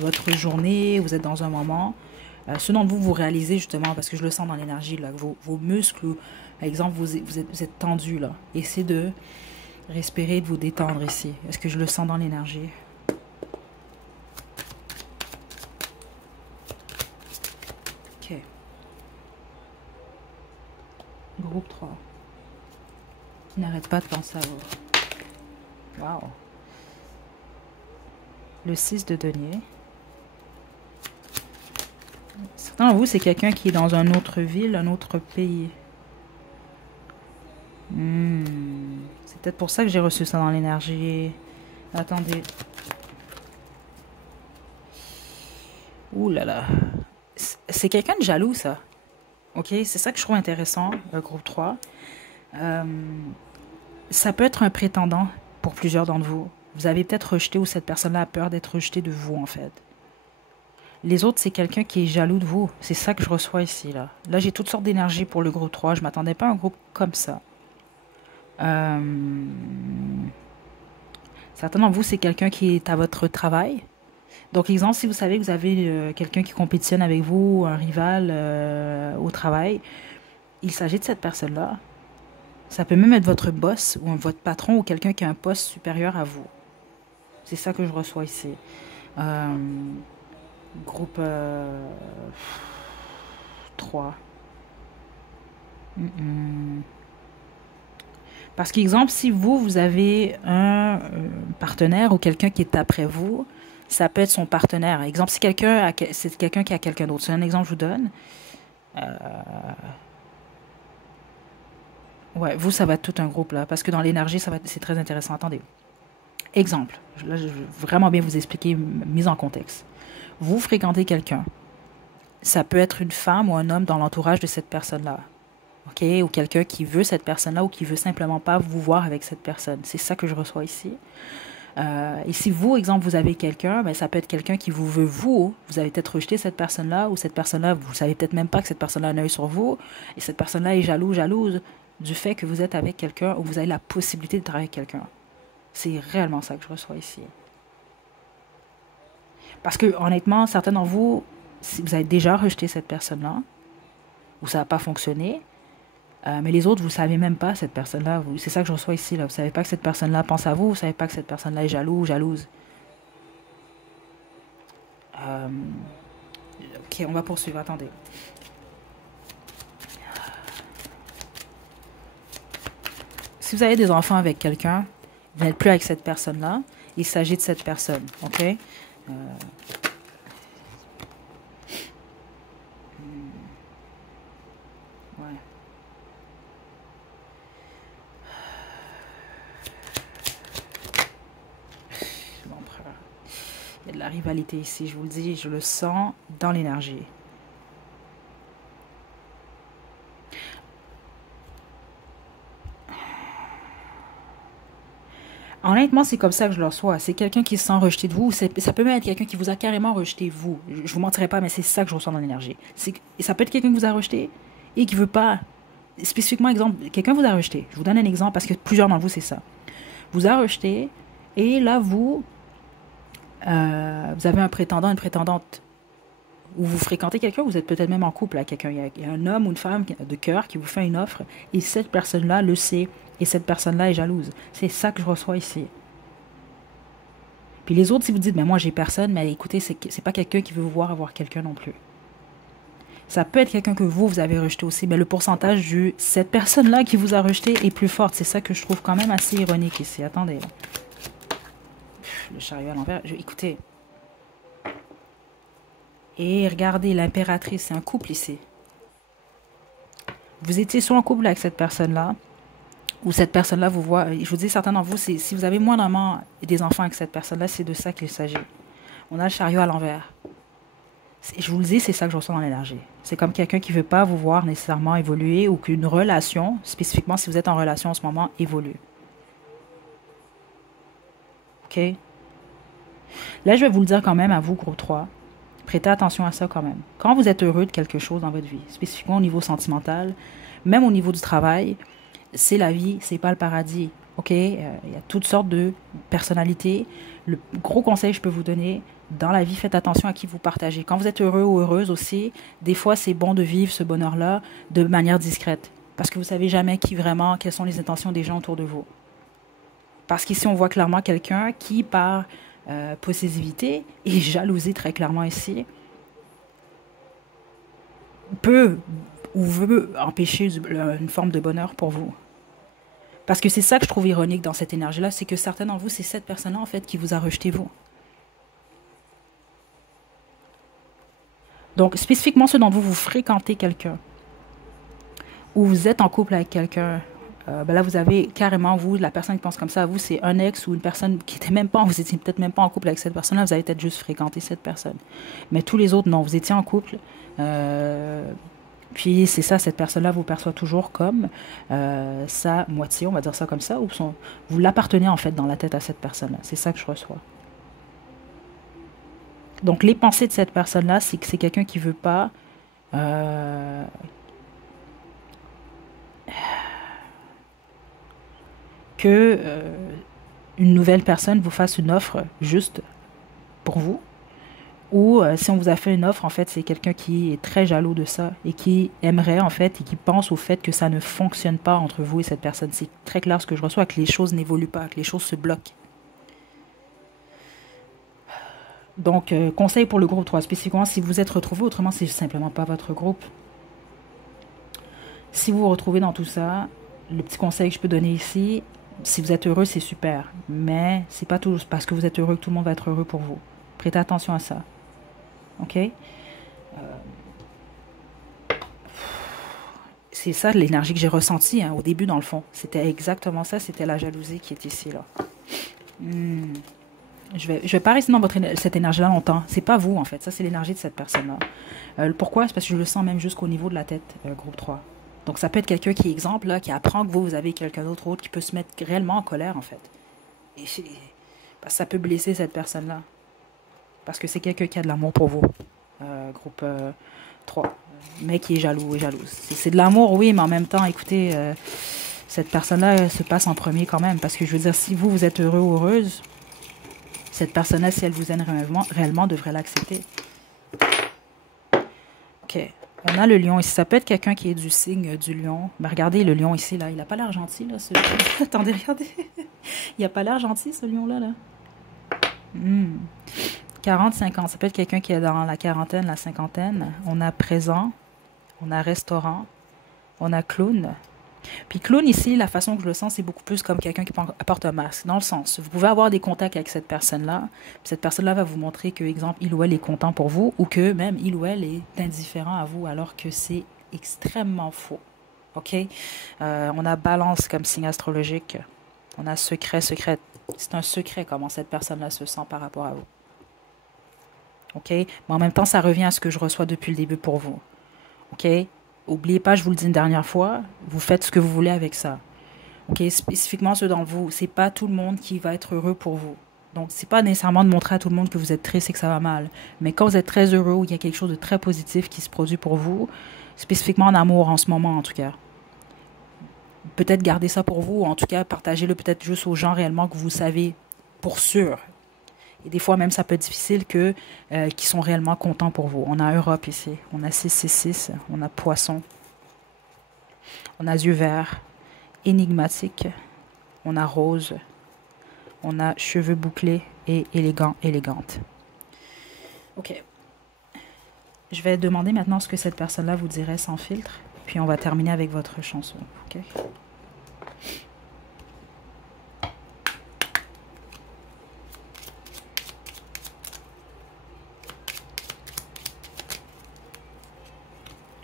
votre journée, vous êtes dans un moment. Ceux d'entre vous, vous réalisez justement, parce que je le sens dans l'énergie, là, vos muscles, par exemple, vous êtes tendus, là. Essayez de respirer, de vous détendre ici. Est-ce que je le sens dans l'énergie? Ok. Groupe 3. N'arrête pas de penser à vous. Waouh. Le 6 de denier. Certains d'entre vous, c'est quelqu'un qui est dans une autre ville, un autre pays. C'est peut-être pour ça que j'ai reçu ça dans l'énergie. Attendez. Ouh là là. C'est quelqu'un de jaloux, ça. Ok, c'est ça que je trouve intéressant, groupe 3. Ça peut être un prétendant pour plusieurs d'entre vous. Vous avez peut-être rejeté ou cette personne-là a peur d'être rejetée de vous, en fait. Les autres, c'est quelqu'un qui est jaloux de vous. C'est ça que je reçois ici, là. Là, j'ai toutes sortes d'énergie pour le groupe 3. Je ne m'attendais pas à un groupe comme ça. Certains d'entre vous, c'est quelqu'un qui est à votre travail. Donc, exemple, si vous savez que vous avez quelqu'un qui compétitionne avec vous, un rival au travail, il s'agit de cette personne-là. Ça peut même être votre boss ou votre patron ou quelqu'un qui a un poste supérieur à vous. C'est ça que je reçois ici. Groupe 3. Parce qu'exemple, si vous avez un partenaire ou quelqu'un qui est après vous, ça peut être son partenaire. Exemple, si c'est quelqu'un qui a quelqu'un d'autre. C'est un exemple que je vous donne. Ouais, vous, ça va être tout un groupe, là. Parce que dans l'énergie, c'est très intéressant. Attendez. Exemple. Là, je vais vraiment bien vous expliquer, mise en contexte. Vous fréquentez quelqu'un. Ça peut être une femme ou un homme dans l'entourage de cette personne-là. OK? Ou quelqu'un qui veut cette personne-là ou qui veut simplement pas vous voir avec cette personne. C'est ça que je reçois ici. Et si vous, exemple, vous avez quelqu'un, ben, ça peut être quelqu'un qui vous veut vous. Vous avez peut-être rejeté cette personne-là ou cette personne-là, vous savez peut-être même pas que cette personne-là a un œil sur vous. Et cette personne-là est jalouse du fait que vous êtes avec quelqu'un ou vous avez la possibilité de travailler avec quelqu'un. C'est réellement ça que je reçois ici. Parce que, honnêtement, certains d'entre vous, si vous avez déjà rejeté cette personne-là, ou ça n'a pas fonctionné, mais les autres, vous ne savez même pas cette personne-là. C'est ça que je reçois ici. Là. Vous ne savez pas que cette personne-là pense à vous. Vous ne savez pas que cette personne-là est jaloux ou jalouse. Ok, on va poursuivre. Attendez. Si vous avez des enfants avec quelqu'un, vous n'êtes plus avec cette personne-là. Il s'agit de cette personne. OK? Ouais. L'empereur. Il y a de la rivalité ici, je vous le dis, je le sens dans l'énergie. Honnêtement, c'est comme ça que je le reçois. C'est quelqu'un qui se sent rejeté de vous. Ça peut même être quelqu'un qui vous a carrément rejeté, vous. Je vous mentirai pas, mais c'est ça que je ressens dans l'énergie. Ça peut être quelqu'un qui vous a rejeté et qui veut pas... Spécifiquement, exemple, quelqu'un vous a rejeté. Je vous donne un exemple parce que plusieurs d'entre vous, c'est ça. Vous a rejeté et là, vous avez un prétendant, une prétendante. Ou vous fréquentez quelqu'un, vous êtes peut-être même en couple avec quelqu'un. Il y a un homme ou une femme de cœur qui vous fait une offre et cette personne-là le sait et cette personne-là est jalouse. C'est ça que je reçois ici. Puis les autres, si vous dites, mais moi j'ai personne, mais écoutez, c'est pas quelqu'un qui veut vous voir avoir quelqu'un non plus. Ça peut être quelqu'un que vous avez rejeté aussi, mais le pourcentage de cette personne-là qui vous a rejeté est plus forte. C'est ça que je trouve quand même assez ironique ici. Attendez. Là. Le chariot à l'envers. Écoutez. Et regardez, l'impératrice, c'est un couple ici. Vous étiez soit en couple avec cette personne-là, ou cette personne-là vous voit. Je vous dis, certains d'entre vous, si vous avez moindrement des enfants avec cette personne-là, c'est de ça qu'il s'agit. On a le chariot à l'envers. Je vous le dis, c'est ça que je ressens dans l'énergie. C'est comme quelqu'un qui ne veut pas vous voir nécessairement évoluer ou qu'une relation, spécifiquement si vous êtes en relation en ce moment, évolue. OK? Là, je vais vous le dire quand même à vous, groupe 3. Prêtez attention à ça quand même. Quand vous êtes heureux de quelque chose dans votre vie, spécifiquement au niveau sentimental, même au niveau du travail, c'est la vie, c'est pas le paradis. OK? Il y a toutes sortes de personnalités. Le gros conseil que je peux vous donner, dans la vie, faites attention à qui vous partagez. Quand vous êtes heureux ou heureuse aussi, des fois, c'est bon de vivre ce bonheur-là de manière discrète. Parce que vous ne savez jamais quelles sont les intentions des gens autour de vous. Parce qu'ici, on voit clairement quelqu'un qui, par possessivité et jalousie très clairement ici, peut ou veut empêcher une forme de bonheur pour vous. Parce que c'est ça que je trouve ironique dans cette énergie-là, c'est que certains d'entre vous, c'est cette personne-là, en fait, qui vous a rejeté, vous. Donc, spécifiquement, ceux d'entre vous, vous fréquentez quelqu'un, ou vous êtes en couple avec quelqu'un, ben là, vous avez carrément, vous, la personne qui pense comme ça à vous, c'est un ex ou une personne qui n'était même pas, vous étiez peut-être même pas en couple avec cette personne-là, vous avez peut-être juste fréquenté cette personne. Mais tous les autres, non, vous étiez en couple, puis c'est ça, cette personne-là vous perçoit toujours comme sa moitié, on va dire ça comme ça, ou vous l'appartenez en fait dans la tête à cette personne-là. C'est ça que je reçois. Donc les pensées de cette personne-là, c'est que c'est quelqu'un qui veut pas que une nouvelle personne vous fasse une offre juste pour vous. Ou si on vous a fait une offre, en fait, c'est quelqu'un qui est très jaloux de ça et qui aimerait, en fait, et qui pense au fait que ça ne fonctionne pas entre vous et cette personne. C'est très clair ce que je reçois, que les choses n'évoluent pas, que les choses se bloquent. Donc, conseil pour le groupe 3, spécifiquement, si vous êtes retrouvé, autrement, c'est simplement pas votre groupe. Si vous vous retrouvez dans tout ça, le petit conseil que je peux donner ici, si vous êtes heureux, c'est super. Mais c'est pas toujours parce que vous êtes heureux que tout le monde va être heureux pour vous. Prêtez attention à ça. OK? C'est ça l'énergie que j'ai ressentie au début, dans le fond. C'était exactement ça. C'était la jalousie qui est ici, là. Je vais pas rester dans cette énergie-là longtemps. C'est pas vous, en fait. Ça, c'est l'énergie de cette personne-là. Pourquoi? C'est parce que je le sens même jusqu'au niveau de la tête, groupe 3. Donc, ça peut être quelqu'un qui est exemple, là, qui apprend que vous avez quelqu'un d'autre qui peut se mettre réellement en colère, en fait. Et parce que ça peut blesser cette personne-là. Parce que c'est quelqu'un qui a de l'amour pour vous. Groupe 3. Mais qui est jaloux et jalouse. C'est de l'amour, oui, mais en même temps, écoutez, cette personne-là elle se passe en premier quand même. Parce que je veux dire, si vous êtes heureux ou heureuse, cette personne-là, si elle vous aime réellement devrait l'accepter. Ok. On a le lion ici. Ça peut être quelqu'un qui est du signe du lion. Mais regardez le lion ici, là. Il n'a pas l'air gentil, là. Attendez, regardez. Il n'a pas l'air gentil, ce lion-là, là. 40-50. Ça peut être quelqu'un qui est dans la quarantaine, la cinquantaine. On a présent. On a restaurant. On a clown. Puis clown ici, la façon que je le sens, c'est beaucoup plus comme quelqu'un qui apporte un masque. Dans le sens, vous pouvez avoir des contacts avec cette personne-là. Cette personne-là va vous montrer que, exemple, il ou elle est content pour vous ou que même il ou elle est indifférent à vous alors que c'est extrêmement faux. OK? On a balance comme signe astrologique. On a secret. C'est un secret comment cette personne-là se sent par rapport à vous. OK? Mais en même temps, ça revient à ce que je reçois depuis le début pour vous. OK? Oubliez pas, je vous le dis une dernière fois, vous faites ce que vous voulez avec ça. OK? Spécifiquement ceux dans vous, c'est pas tout le monde qui va être heureux pour vous. Donc, c'est pas nécessairement de montrer à tout le monde que vous êtes triste et que ça va mal. Mais quand vous êtes très heureux ou il y a quelque chose de très positif qui se produit pour vous, spécifiquement en amour en ce moment en tout cas, peut-être gardez ça pour vous, ou en tout cas partagez-le peut-être juste aux gens réellement que vous savez pour sûr. Et des fois même ça peut être difficile que qui sont réellement contents pour vous. On a Europe ici, on a 666, on a Poisson, on a Yeux verts, Énigmatique, on a Rose, on a Cheveux bouclés et Élégant, élégante. Ok. Je vais demander maintenant ce que cette personne-là vous dirait sans filtre, puis on va terminer avec votre chanson. Ok.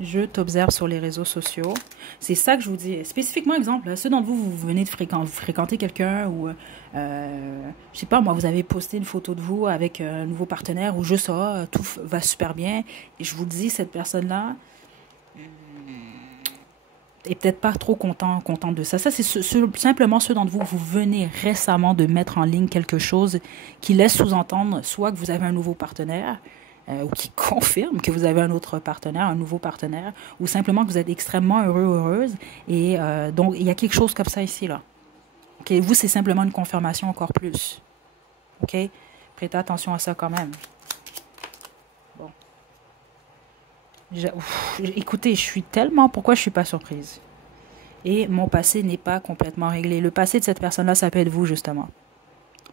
Je t'observe sur les réseaux sociaux. C'est ça que je vous dis. Spécifiquement, exemple, ceux d'entre vous, vous venez de fréquenter quelqu'un ou, je sais pas, moi, vous avez posté une photo de vous avec un nouveau partenaire ou juste ça, tout va super bien. Et je vous dis, cette personne-là est peut-être pas trop contente de ça. Ça, c'est simplement ceux d'entre vous, vous venez récemment de mettre en ligne quelque chose qui laisse sous-entendre soit que vous avez un nouveau partenaire, ou qui confirme que vous avez un autre partenaire, un nouveau partenaire, ou simplement que vous êtes extrêmement heureux ou heureuse. Et donc, il y a quelque chose comme ça ici, là. OK? Vous, c'est simplement une confirmation encore plus. OK? Prêtez attention à ça quand même. Bon. Écoutez, je suis tellement... Pourquoi je ne suis pas surprise? Et mon passé n'est pas complètement réglé. Le passé de cette personne-là, ça peut être vous, justement.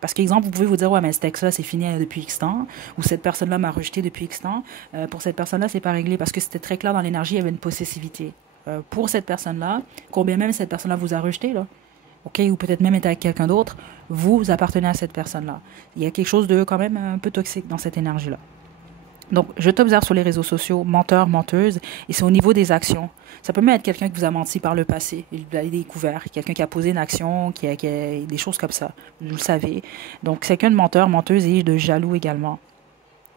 Parce qu'exemple, vous pouvez vous dire, ouais, mais ce texte-là, c'est fini depuis X temps, ou cette personne-là m'a rejeté depuis X temps. Pour cette personne-là, c'est pas réglé parce que c'était très clair dans l'énergie, il y avait une possessivité. Pour cette personne-là, combien même cette personne-là vous a rejeté, là, OK, ou peut-être même était avec quelqu'un d'autre, vous appartenez à cette personne-là. Il y a quelque chose de quand même un peu toxique dans cette énergie-là. Donc, je t'observe sur les réseaux sociaux, menteur, menteuse, et c'est au niveau des actions. Ça peut même être quelqu'un qui vous a menti par le passé, il l'a découvert, quelqu'un qui a posé une action, qui a des choses comme ça, vous le savez. Donc, c'est quelqu'un de menteur, menteuse et de jaloux également.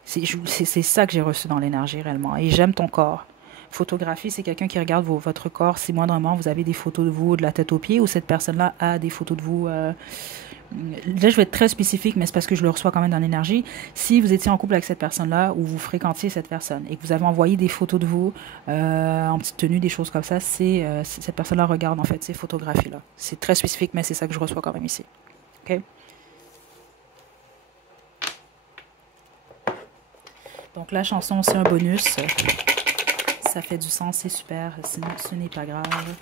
C'est ça que j'ai reçu dans l'énergie réellement. Et j'aime ton corps. Photographie, c'est quelqu'un qui regarde votre corps. Si moindrement vous avez des photos de vous de la tête aux pieds ou cette personne-là a des photos de vous... Là, je vais être très spécifique, mais c'est parce que je le reçois quand même dans l'énergie. Si vous étiez en couple avec cette personne-là ou vous fréquentiez cette personne et que vous avez envoyé des photos de vous en petite tenue, des choses comme ça, cette personne-là regarde en fait ces photographies-là. C'est très spécifique, mais c'est ça que je reçois quand même ici. OK? Donc la chanson, c'est un bonus. Ça fait du sens, c'est super. Sinon, ce n'est pas grave.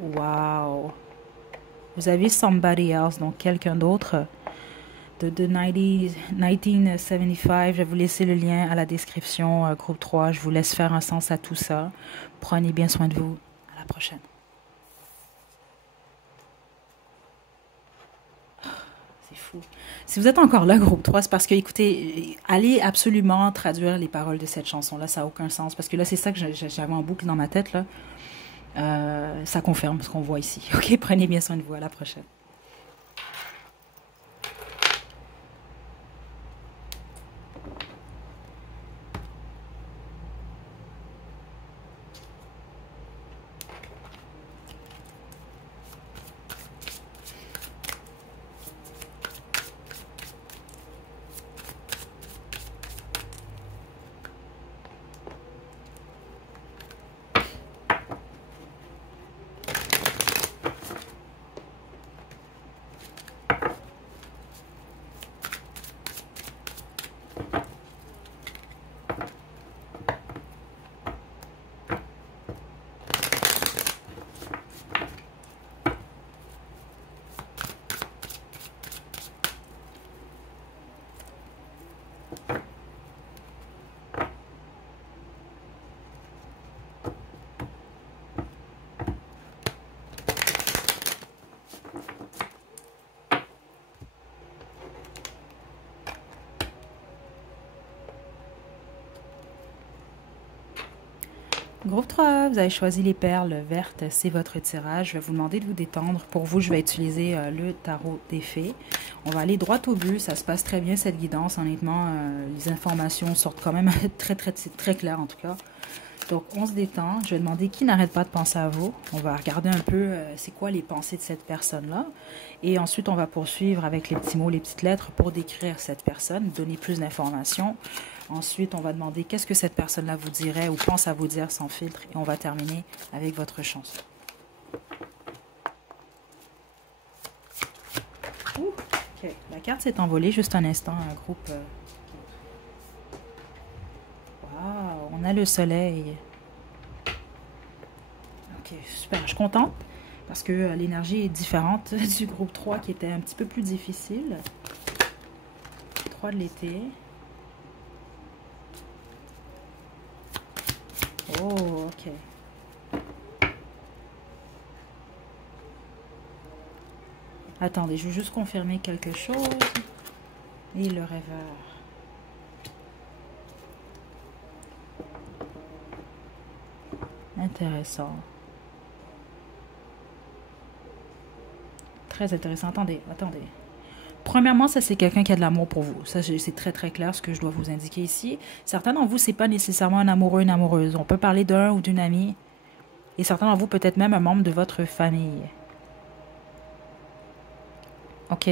Wow! Vous avez Somebody Else, donc quelqu'un d'autre de 1975. Je vais vous laisser le lien à la description, groupe 3. Je vous laisse faire un sens à tout ça. Prenez bien soin de vous. À la prochaine. C'est fou. Si vous êtes encore là, groupe 3, c'est parce que, écoutez, allez absolument traduire les paroles de cette chanson-là. Ça n'a aucun sens. Parce que là, c'est ça que j'avais en boucle dans ma tête, là. Ça confirme ce qu'on voit ici. OK, prenez bien soin de vous. À la prochaine. Groupe 3, vous avez choisi les perles vertes, c'est votre tirage. Je vais vous demander de vous détendre. Pour vous, je vais utiliser le tarot des fées. On va aller droit au but, ça se passe très bien cette guidance. Honnêtement, les informations sortent quand même très claires en tout cas. Donc, on se détend. Je vais demander qui n'arrête pas de penser à vous. On va regarder un peu c'est quoi les pensées de cette personne-là. Et ensuite, on va poursuivre avec les petits mots, les petites lettres pour décrire cette personne, donner plus d'informations. Ensuite, on va demander qu'est-ce que cette personne-là vous dirait ou pense à vous dire sans filtre. Et on va terminer avec votre chance. Ok, la carte s'est envolée juste un instant. Un groupe... Wow, on a le soleil. Ok, super. Je suis contente parce que l'énergie est différente du groupe 3 qui était un petit peu plus difficile. 3 de l'été. Oh, ok. Attendez, je veux juste confirmer quelque chose. Et le rêveur. Intéressant. Très intéressant. Attendez. Premièrement, ça c'est quelqu'un qui a de l'amour pour vous. Ça c'est très clair ce que je dois vous indiquer ici. Certains d'entre vous, c'est pas nécessairement un amoureux, une amoureuse. On peut parler d'un ou d'une amie. Et certains d'entre vous, peut-être même un membre de votre famille. Ok?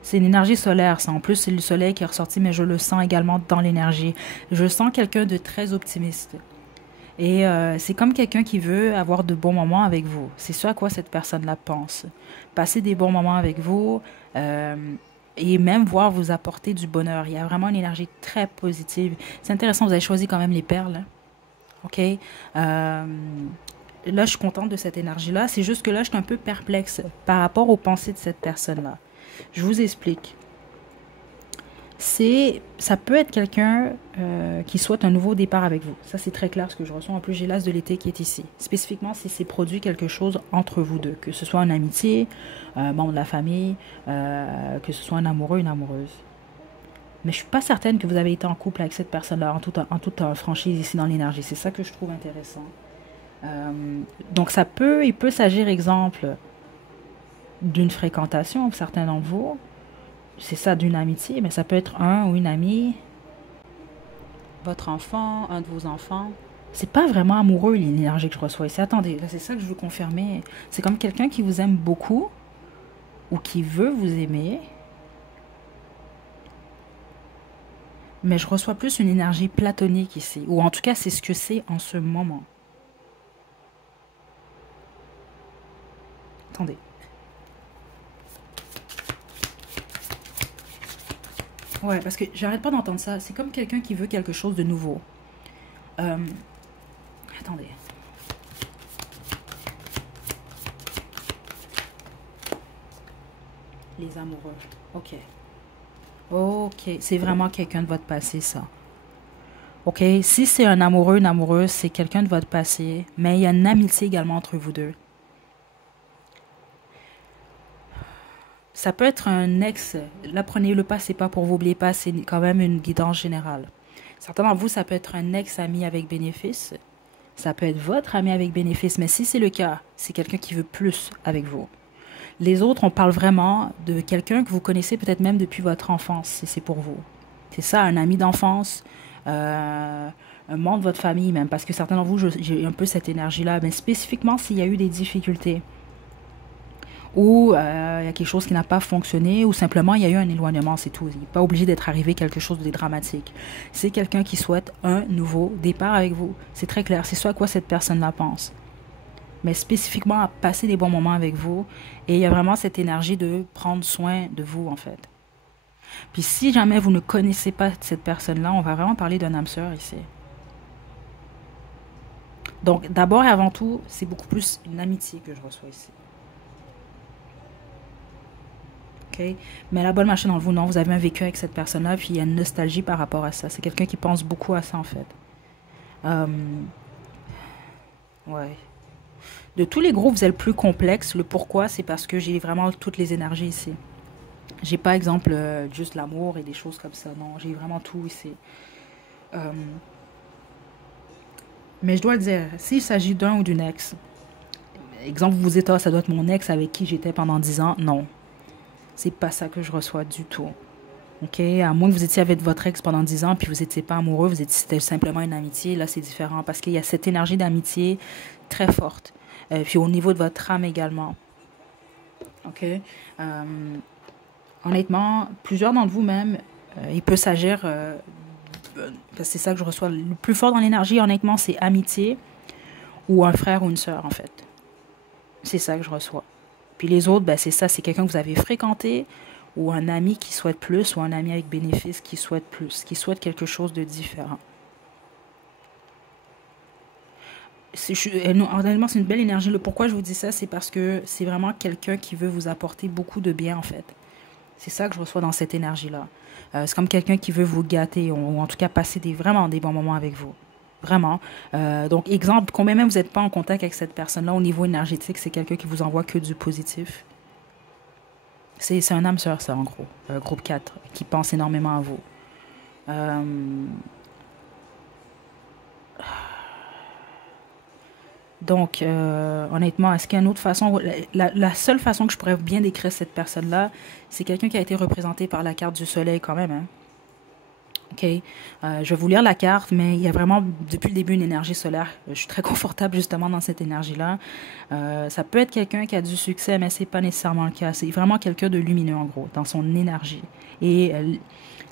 C'est une énergie solaire, ça. En plus, c'est le soleil qui est ressorti, mais je le sens également dans l'énergie. Je sens quelqu'un de très optimiste. Et c'est comme quelqu'un qui veut avoir de bons moments avec vous. C'est ce à quoi cette personne-là pense. Passer des bons moments avec vous et même voir vous apporter du bonheur. Il y a vraiment une énergie très positive. C'est intéressant, vous avez choisi quand même les perles. Hein? OK? Là, je suis contente de cette énergie-là. C'est juste que là, je suis un peu perplexe par rapport aux pensées de cette personne-là. Je vous explique. Ça peut être quelqu'un qui souhaite un nouveau départ avec vous. Ça, c'est très clair ce que je ressens. En plus, j'ai l'as de l'été qui est ici. Spécifiquement, si c'est produit quelque chose entre vous deux, que ce soit une amitié, membre de la famille, que ce soit un amoureux, une amoureuse. Mais je suis pas certaine que vous avez été en couple avec cette personne-là en toute franchise ici dans l'énergie. C'est ça que je trouve intéressant. Donc, il peut s'agir, exemple, d'une fréquentation, certains d'entre vous. C'est ça, d'une amitié, mais ça peut être un ou une amie, votre enfant, un de vos enfants. C'est pas vraiment amoureux l'énergie que je reçois ici. Attendez, là c'est ça que je veux confirmer. C'est comme quelqu'un qui vous aime beaucoup ou qui veut vous aimer. Mais je reçois plus une énergie platonique ici. Ou en tout cas, c'est ce que c'est en ce moment. Attendez. Ouais, parce que j'arrête pas d'entendre ça. C'est comme quelqu'un qui veut quelque chose de nouveau. Attendez. Les amoureux. Ok. Ok. C'est vraiment quelqu'un de votre passé, ça. Ok. Si c'est un amoureux, une amoureuse, c'est quelqu'un de votre passé. Mais il y a une amitié également entre vous deux. Ça peut être un ex. Là, prenez-le pas, c'est pas pour vous oublier pas, c'est quand même une guidance générale. Certains d'entre vous, ça peut être un ex-ami avec bénéfice. Ça peut être votre ami avec bénéfice. Mais si c'est le cas, c'est quelqu'un qui veut plus avec vous. Les autres, on parle vraiment de quelqu'un que vous connaissez peut-être même depuis votre enfance, si c'est pour vous. C'est ça, un ami d'enfance, un membre de votre famille même. Parce que certains d'entre vous, j'ai un peu cette énergie-là. Mais spécifiquement, s'il y a eu des difficultés. Ou il y a quelque chose qui n'a pas fonctionné, ou simplement il y a eu un éloignement, c'est tout. Il n'est pas obligé d'être arrivé quelque chose de dramatique. C'est quelqu'un qui souhaite un nouveau départ avec vous. C'est très clair, c'est ce à quoi cette personne-là pense. Mais spécifiquement à passer des bons moments avec vous. Et il y a vraiment cette énergie de prendre soin de vous, en fait. Puis si jamais vous ne connaissez pas cette personne-là, on va vraiment parler d'un âme sœur ici. Donc d'abord et avant tout, c'est beaucoup plus une amitié que je reçois ici. OK? Mais la bonne marché dans vous, non, vous avez un vécu avec cette personne-là, puis il y a une nostalgie par rapport à ça. C'est quelqu'un qui pense beaucoup à ça, en fait. Euh, ouais. De tous les groupes, vous êtes le plus complexe. Le pourquoi, c'est parce que j'ai vraiment toutes les énergies ici. J'ai pas, exemple, juste l'amour et des choses comme ça. Non, j'ai vraiment tout ici. Euh, mais je dois le dire, s'il s'agit d'un ou d'une ex, exemple, vous vous dites, ah, ça doit être mon ex avec qui j'étais pendant 10 ans. Non, c'est pas ça que je reçois du tout. OK? À moins que vous étiez avec votre ex pendant 10 ans puis vous n'étiez pas amoureux, c'était simplement une amitié. Là, c'est différent parce qu'il y a cette énergie d'amitié très forte. Puis au niveau de votre âme également. OK? Honnêtement, plusieurs d'entre vous-même, il peut s'agir, parce que c'est ça que je reçois le plus fort dans l'énergie, honnêtement, c'est amitié ou un frère ou une sœur, en fait. C'est ça que je reçois. Puis les autres, ben, c'est ça, c'est quelqu'un que vous avez fréquenté ou un ami qui souhaite plus ou un ami avec bénéfice qui souhaite plus, qui souhaite quelque chose de différent. Honnêtement, c'est une belle énergie. Le pourquoi je vous dis ça, c'est parce que c'est vraiment quelqu'un qui veut vous apporter beaucoup de bien, en fait. C'est ça que je reçois dans cette énergie-là. C'est comme quelqu'un qui veut vous gâter ou en tout cas passer vraiment des bons moments avec vous. Vraiment. Donc, exemple, combien même vous n'êtes pas en contact avec cette personne-là au niveau énergétique, c'est quelqu'un qui vous envoie que du positif. C'est un âme sœur, ça, en gros. Groupe 4, qui pense énormément à vous. Euh, donc, honnêtement, est-ce qu'il y a une autre façon? La seule façon que je pourrais bien décrire cette personne-là, c'est quelqu'un qui a été représenté par la carte du soleil quand même. Hein? OK. Je vais vous lire la carte, mais il y a vraiment, depuis le début, une énergie solaire. Je suis très confortable justement dans cette énergie-là. Ça peut être quelqu'un qui a du succès, mais c'est pas nécessairement le cas. C'est vraiment quelqu'un de lumineux, en gros, dans son énergie. Et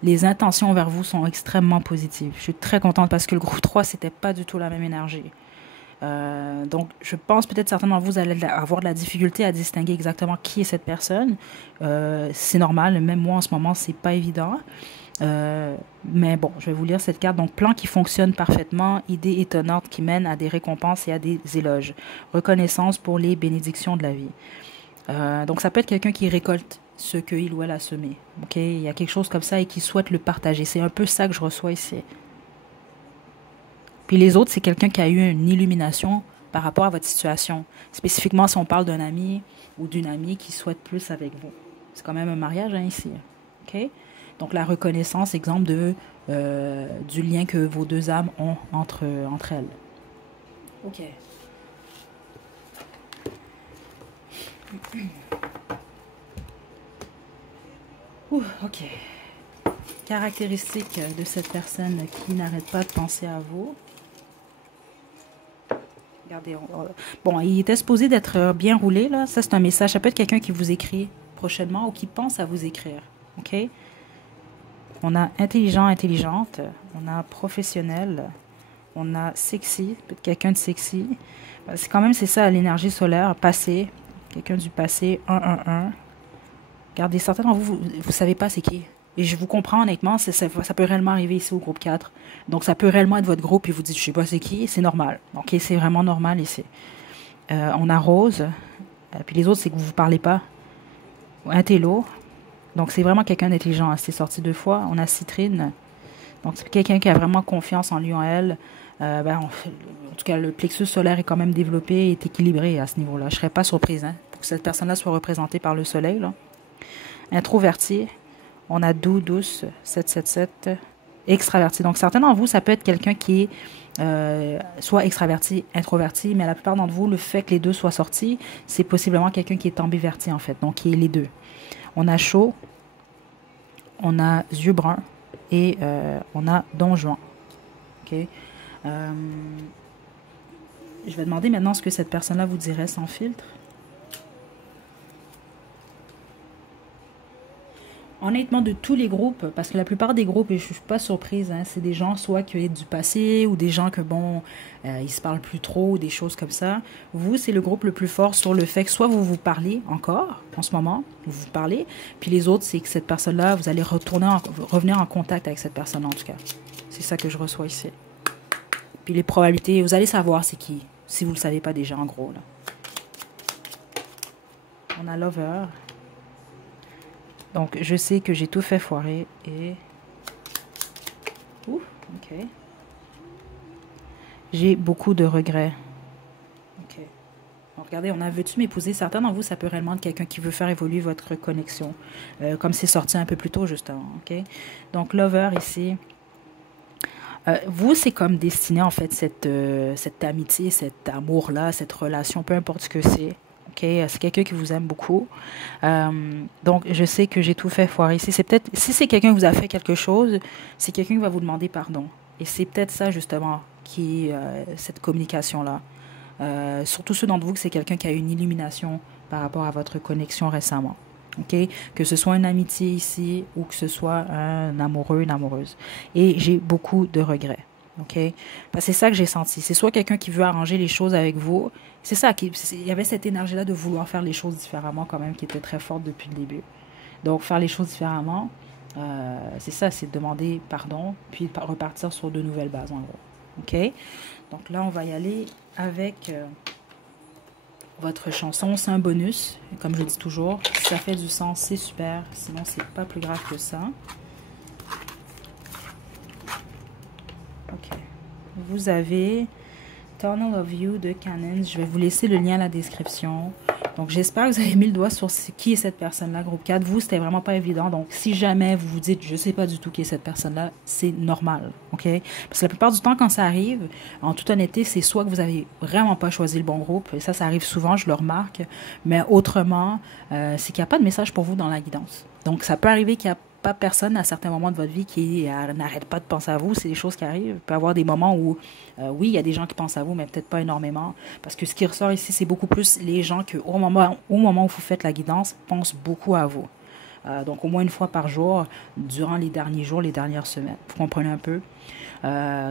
les intentions envers vous sont extrêmement positives. Je suis très contente parce que le groupe 3, c'était pas du tout la même énergie. Donc, je pense peut-être certainement vous allez avoir de la difficulté à distinguer exactement qui est cette personne. C'est normal, même moi en ce moment, c'est pas évident. Mais bon, je vais vous lire cette carte. Donc, plan qui fonctionne parfaitement, idée étonnante qui mène à des récompenses et à des éloges. Reconnaissance pour les bénédictions de la vie. Donc, ça peut être quelqu'un qui récolte ce qu'il ou elle a semé. Ok, il y a quelque chose comme ça et qui souhaite le partager. C'est un peu ça que je reçois ici. Puis les autres, c'est quelqu'un qui a eu une illumination par rapport à votre situation. Spécifiquement, si on parle d'un ami ou d'une amie qui souhaite plus avec vous. C'est quand même un mariage hein, ici. OK? Donc la reconnaissance, exemple du lien que vos deux âmes ont entre elles. OK. OK. Caractéristiques de cette personne qui n'arrête pas de penser à vous. Regardez, bon, il était supposé d'être bien roulé, là. Ça, c'est un message. Ça peut être quelqu'un qui vous écrit prochainement ou qui pense à vous écrire. OK? On a intelligent, intelligente. On a professionnel. On a sexy. Peut-être quelqu'un de sexy. C'est quand même, c'est ça, l'énergie solaire. Passé. Quelqu'un du passé. 1. Regardez, certains d'entre vous, vous ne savez pas c'est qui. Et je vous comprends honnêtement, ça peut réellement arriver ici au groupe 4. Donc ça peut réellement être votre groupe et vous dites, je sais pas c'est qui, c'est normal. Ok, c'est vraiment normal ici. On a Rose, puis les autres c'est que vous ne parlez pas. Un télo, donc c'est vraiment quelqu'un d'intelligent, hein. C'est sorti 2 fois. On a Citrine, donc c'est quelqu'un qui a vraiment confiance en lui, en elle. En tout cas, le plexus solaire est quand même développé et est équilibré à ce niveau-là. Je ne serais pas surprise hein, pour que cette personne-là soit représentée par le soleil. Là. Introverti. On a doux, douce, 777, extraverti. Donc, certains d'entre vous, ça peut être quelqu'un qui est soit extraverti, introverti, mais la plupart d'entre vous, le fait que les deux soient sortis, c'est possiblement quelqu'un qui est ambiverti, en fait, donc qui est les deux. On a chaud, on a yeux bruns et on a don juan. OK? Je vais demander maintenant ce que cette personne-là vous dirait sans filtre. Honnêtement, de tous les groupes, parce que la plupart des groupes, et je ne suis pas surprise, hein, c'est des gens soit qui ont du passé ou des gens que, bon, ils se parlent plus trop, des choses comme ça. Vous, c'est le groupe le plus fort sur le fait que soit vous vous parlez encore, en ce moment, vous vous parlez, puis les autres, c'est que cette personne-là, vous allez revenir en contact avec cette personne, en tout cas. C'est ça que je reçois ici. Puis les probabilités, vous allez savoir c'est qui, si vous ne le savez pas déjà, en gros. Là. On a Lover. Donc, je sais que j'ai tout fait foirer et... Ouh, ok. J'ai beaucoup de regrets. Ok. Donc, regardez, on a veux-tu m'épouser? Certains d'entre vous, ça peut réellement être quelqu'un qui veut faire évoluer votre connexion. Comme c'est sorti un peu plus tôt, justement. Ok. Donc, lover ici. Vous, c'est comme destiné, en fait, cette amitié, cet amour-là, cette relation, peu importe ce que c'est. Ok, c'est quelqu'un qui vous aime beaucoup. Donc, je sais que j'ai tout fait foirer ici. C'est peut-être, si c'est quelqu'un qui vous a fait quelque chose, c'est quelqu'un qui va vous demander pardon. Et c'est peut-être ça, justement, qui est cette communication-là. Surtout ceux d'entre vous que c'est quelqu'un qui a eu une illumination par rapport à votre connexion récemment. OK? Que ce soit une amitié ici ou que ce soit un amoureux, une amoureuse. Et j'ai beaucoup de regrets. OK? Parce que c'est ça que j'ai senti. C'est soit quelqu'un qui veut arranger les choses avec vous. C'est ça. Il y avait cette énergie-là de vouloir faire les choses différemment quand même qui était très forte depuis le début. Donc, faire les choses différemment, c'est ça, c'est demander pardon, puis repartir sur de nouvelles bases en gros. OK? Donc là, on va y aller avec votre chanson. C'est un bonus, comme je dis toujours. Si ça fait du sens, c'est super. Sinon, c'est pas plus grave que ça. OK. Vous avez Tunnel of You de Canon. Je vais vous laisser le lien à la description. Donc, j'espère que vous avez mis le doigt sur qui est cette personne-là, groupe 4. Vous, c'était vraiment pas évident. Donc, si jamais vous vous dites, je sais pas du tout qui est cette personne-là, c'est normal, OK? Parce que la plupart du temps, quand ça arrive, en toute honnêteté, c'est soit que vous avez vraiment pas choisi le bon groupe, et ça arrive souvent, je le remarque, mais autrement, c'est qu'il n'y a pas de message pour vous dans la guidance. Donc, ça peut arriver qu'il y a pas personne à certains moments de votre vie qui n'arrête pas de penser à vous. C'est des choses qui arrivent. Il peut y avoir des moments où, oui, il y a des gens qui pensent à vous, mais peut-être pas énormément. Parce que ce qui ressort ici, c'est beaucoup plus les gens qui, au moment où vous faites la guidance, pensent beaucoup à vous. Donc, au moins une fois par jour, durant les derniers jours, les dernières semaines. Vous comprenez un peu?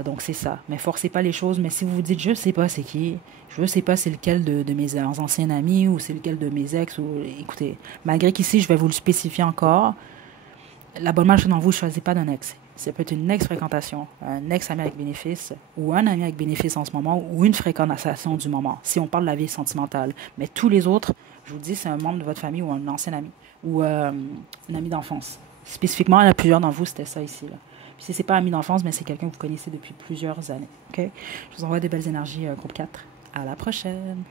Donc, c'est ça. Mais forcez pas les choses. Mais si vous vous dites, je sais pas c'est qui, je sais pas c'est lequel de mes anciens amis ou c'est lequel de mes ex, ou écoutez, malgré qu'ici, je vais vous le spécifier encore, la bonne marche dans vous, ne choisissez pas d'un ex. Ça peut être une ex-fréquentation, un ex-ami avec bénéfice, ou un ami avec bénéfice en ce moment, ou une fréquentation du moment, si on parle de la vie sentimentale. Mais tous les autres, je vous dis, c'est un membre de votre famille ou un ancien ami, ou un ami d'enfance. Spécifiquement, il y en a plusieurs d'entre vous, c'était ça ici. Là. Puis si ce n'est pas un ami d'enfance, mais c'est quelqu'un que vous connaissez depuis plusieurs années. Okay? Je vous envoie de belles énergies, groupe 4. À la prochaine!